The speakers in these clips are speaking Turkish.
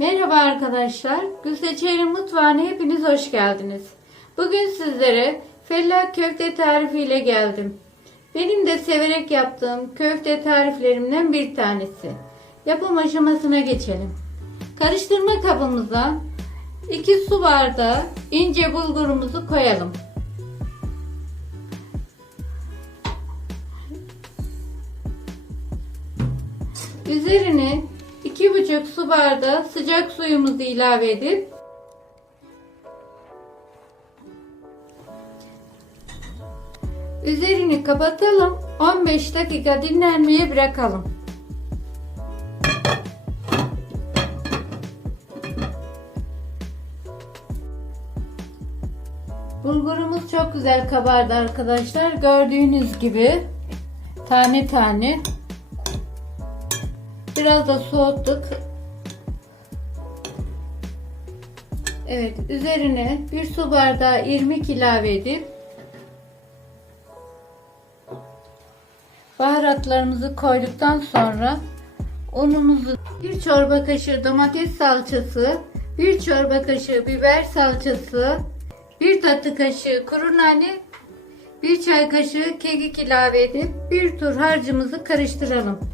Merhaba arkadaşlar. Gülseçer'in mutfağına hepiniz hoş geldiniz. Bugün sizlere fellah köfte tarifiyle geldim. Benim de severek yaptığım köfte tariflerimden bir tanesi. Yapım aşamasına geçelim. Karıştırma kabımıza 2 su bardağı ince bulgurumuzu koyalım. Üzerine 2,5 su bardağı sıcak suyumuzu ilave edip Üzerini kapatalım. 15 dakika dinlenmeye bırakalım. Bulgurumuz çok güzel kabardı arkadaşlar. Gördüğünüz gibi tane tane. Biraz da soğuttuk. Evet, üzerine bir su bardağı irmik ilave edip baharatlarımızı koyduktan sonra unumuzu bir çorba kaşığı domates salçası, bir çorba kaşığı biber salçası, bir tatlı kaşığı kuru nane, bir çay kaşığı kekik ilave edip bir tur harcımızı karıştıralım.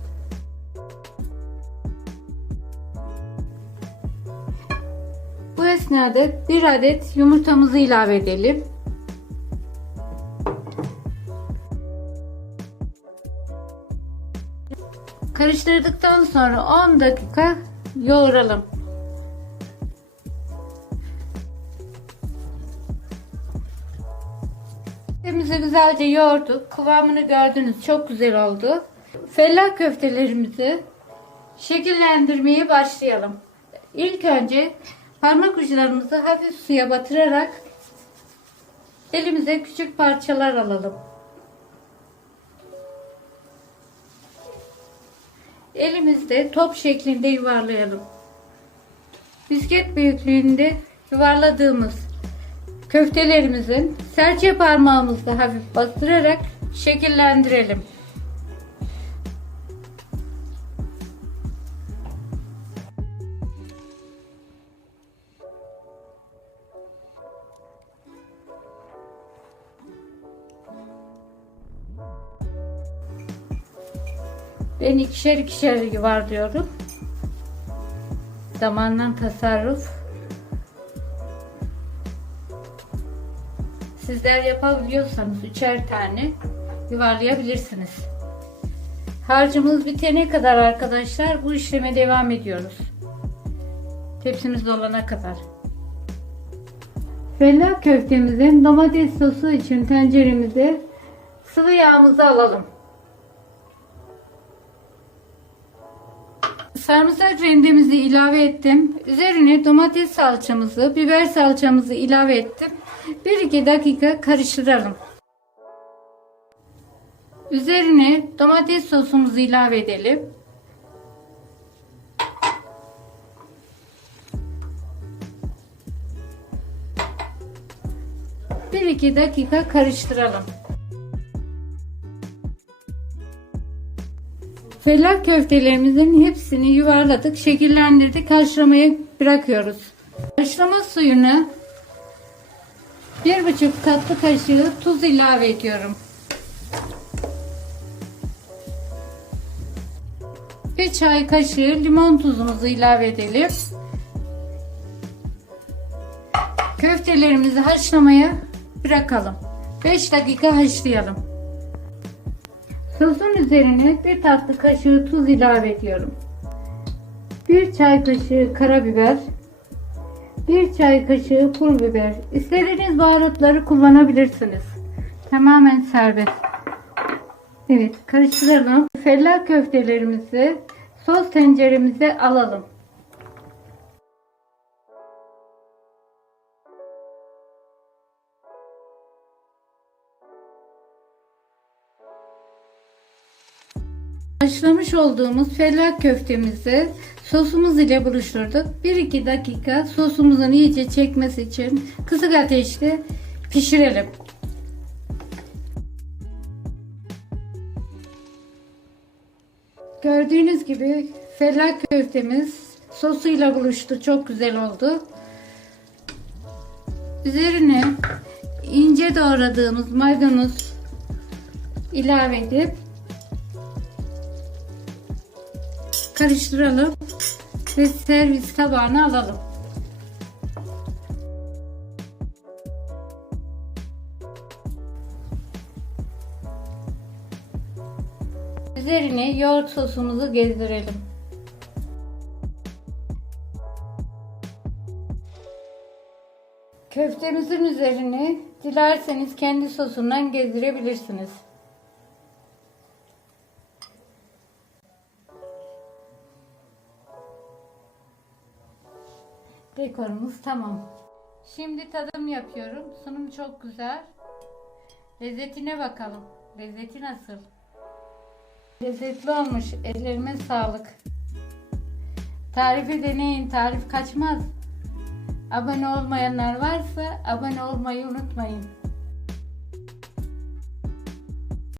Esnada bir adet yumurtamızı ilave edelim. Karıştırdıktan sonra 10 dakika yoğuralım. Köftemizi güzelce yoğurduk. Kıvamını gördünüz. Çok güzel oldu. Fellah köftelerimizi şekillendirmeye başlayalım. İlk önce parmak uçlarımızı hafif suya batırarak elimize küçük parçalar alalım. Elimizde top şeklinde yuvarlayalım. Bisket büyüklüğünde yuvarladığımız köftelerimizin serçe parmağımızla hafif bastırarak şekillendirelim. Ben ikişer ikişer yuvarlıyorum. Zamandan tasarruf. Sizler yapabiliyorsanız üçer tane yuvarlayabilirsiniz. Harcımız bitene kadar arkadaşlar bu işleme devam ediyoruz. Tepsimiz dolana kadar. Fellah köftemizin domates sosu için tenceremize sıvı yağımızı alalım. Sarımsak rendemizi ilave ettim. Üzerine domates salçamızı, biber salçamızı ilave ettim. 1-2 dakika karıştıralım. Üzerine domates sosumuzu ilave edelim. Bir iki dakika karıştıralım. Fellah köftelerimizin hepsini yuvarladık, şekillendirdik, haşlamaya bırakıyoruz. Haşlama bir buçuk tatlı kaşığı tuz ilave ediyorum. Bir çay kaşığı limon tuzumuzu ilave edelim. Köftelerimizi haşlamaya bırakalım. 5 dakika haşlayalım. Sosun üzerine bir tatlı kaşığı tuz ilave ediyorum. Bir çay kaşığı karabiber, bir çay kaşığı pul biber. İstediğiniz baharatları kullanabilirsiniz. Tamamen serbest. Evet, karıştıralım. Fellah köftelerimizi sos tenceremize alalım. Haşlamış olduğumuz fellah köftemizi sosumuz ile buluşturduk. 1-2 dakika sosumuzun iyice çekmesi için kısık ateşte pişirelim. Gördüğünüz gibi fellah köftemiz sosuyla buluştu. Çok güzel oldu. Üzerine ince doğradığımız maydanoz ilave edip karıştıralım ve servis tabağına alalım. Üzerine yoğurt sosumuzu gezdirelim. Köftemizin üzerine dilerseniz kendi sosundan gezdirebilirsiniz. Dekorumuz tamam. Şimdi tadım yapıyorum. Sunum çok güzel. Lezzetine bakalım. Lezzeti nasıl? Lezzetli olmuş. Ellerime sağlık. Tarifi deneyin. Tarif kaçmaz. Abone olmayanlar varsa abone olmayı unutmayın.